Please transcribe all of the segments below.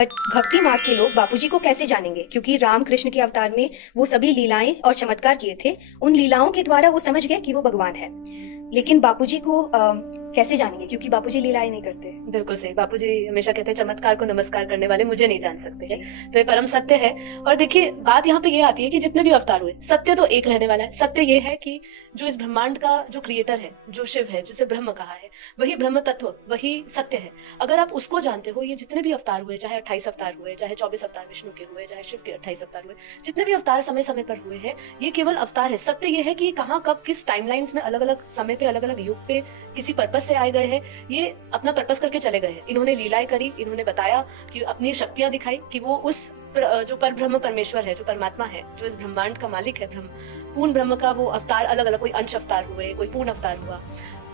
But भक्ति मार्ग के लोग बापूजी को कैसे जानेंगे, क्योंकि रामकृष्ण के अवतार में वो सभी लीलाएं और चमत्कार किए थे। उन लीलाओं के द्वारा वो समझ गए कि वो भगवान है। लेकिन बापूजी को कैसे जानेंगे, क्योंकि बापूजी लीलाएं नहीं करते। बिल्कुल सही। बापूजी हमेशा कहते हैं चमत्कार को नमस्कार करने वाले मुझे नहीं जान सकते हैं। तो ये परम सत्य है। और देखिए बात यहाँ पे ये आती है कि जितने भी अवतार हुए सत्य तो एक रहने वाला है। सत्य ये है कि जो इस ब्रह्मांड का जो क्रिएटर है, जो शिव है, जिसे ब्रह्म कहा है, वही ब्रह्म तत्व, वही सत्य है। अगर आप उसको जानते हो, ये जितने भी अवतार हुए, चाहे 28 अवतार हुए, चाहे 24 अवतार विष्णु के हुए, चाहे शिव के 28 अवतार हुए, जितने भी अवतार समय समय पर हुए हैं, ये केवल अवतार है। सत्य ये है कि कहाँ कब किस टाइमलाइंस में अलग अलग समय पे अलग अलग युग पे किसी पर्पस से आए गए हैं। ये अपना पर्पस करके चले गए हैं। इन्होंने लीलाएं करी, इन्होंने बताया कि अपनी शक्तियां दिखाई कि वो उस जो पर ब्रह्म परमेश्वर है, जो परमात्मा है, जो इस ब्रह्मांड का मालिक है, पूर्ण ब्रह्म का वो अवतार अलग अलग, कोई अंश अवतार हुए, कोई पूर्ण अवतार हुआ,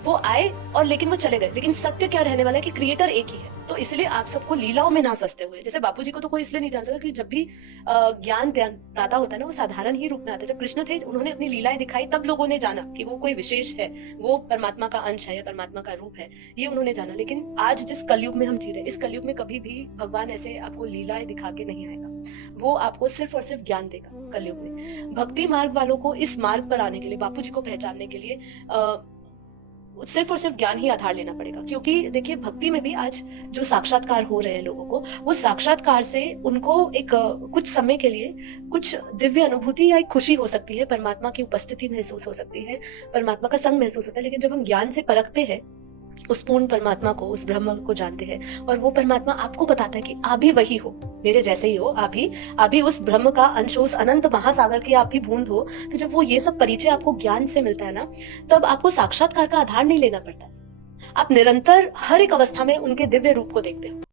वो आए और लेकिन वो चले गए। लेकिन सत्य क्या रहने वाला है कि क्रिएटर एक ही है। तो इसलिए आप सबको लीलाओं में ना फंसते हुए, जैसे बापूजी को तो कोई इसलिए नहीं जान सका कि जब भी ज्ञान दाता होता है ना, वो साधारण ही रूप में आता है। जब कृष्ण थे, उन्होंने अपनी लीलाएं दिखाई, तब लोगों ने जाना कि वो कोई विशेष है, वो परमात्मा का अंश है या परमात्मा का रूप है, ये उन्होंने जाना। लेकिन आज जिस कलयुग में हम जी रहे हैं, इस कलयुग में कभी भी भगवान ऐसे आपको लीलाएं दिखा के नहीं आएगा। वो आपको सिर्फ और सिर्फ ज्ञान देगा। कलयुग में भक्ति मार्ग वालों को इस मार्ग पर आने के लिए, बापूजी को पहचानने के लिए सिर्फ और सिर्फ ज्ञान ही आधार लेना पड़ेगा। क्योंकि देखिए भक्ति में भी आज जो साक्षात्कार हो रहे हैं लोगों को, वो साक्षात्कार से उनको एक कुछ समय के लिए कुछ दिव्य अनुभूति या एक खुशी हो सकती है, परमात्मा की उपस्थिति महसूस हो सकती है, परमात्मा का संग महसूस होता है। लेकिन जब हम ज्ञान से परखते हैं, उस पूर्ण परमात्मा को, उस ब्रह्म को जानते हैं, और वो परमात्मा आपको बताता है कि आप भी वही हो, मेरे जैसे ही हो, आप भी उस ब्रह्म का अंश, उस अनंत महासागर की आप भी बूंद हो। तो जब वो ये सब परिचय आपको ज्ञान से मिलता है ना, तब आपको साक्षात्कार का आधार नहीं लेना पड़ता। आप निरंतर हर एक अवस्था में उनके दिव्य रूप को देखते हो।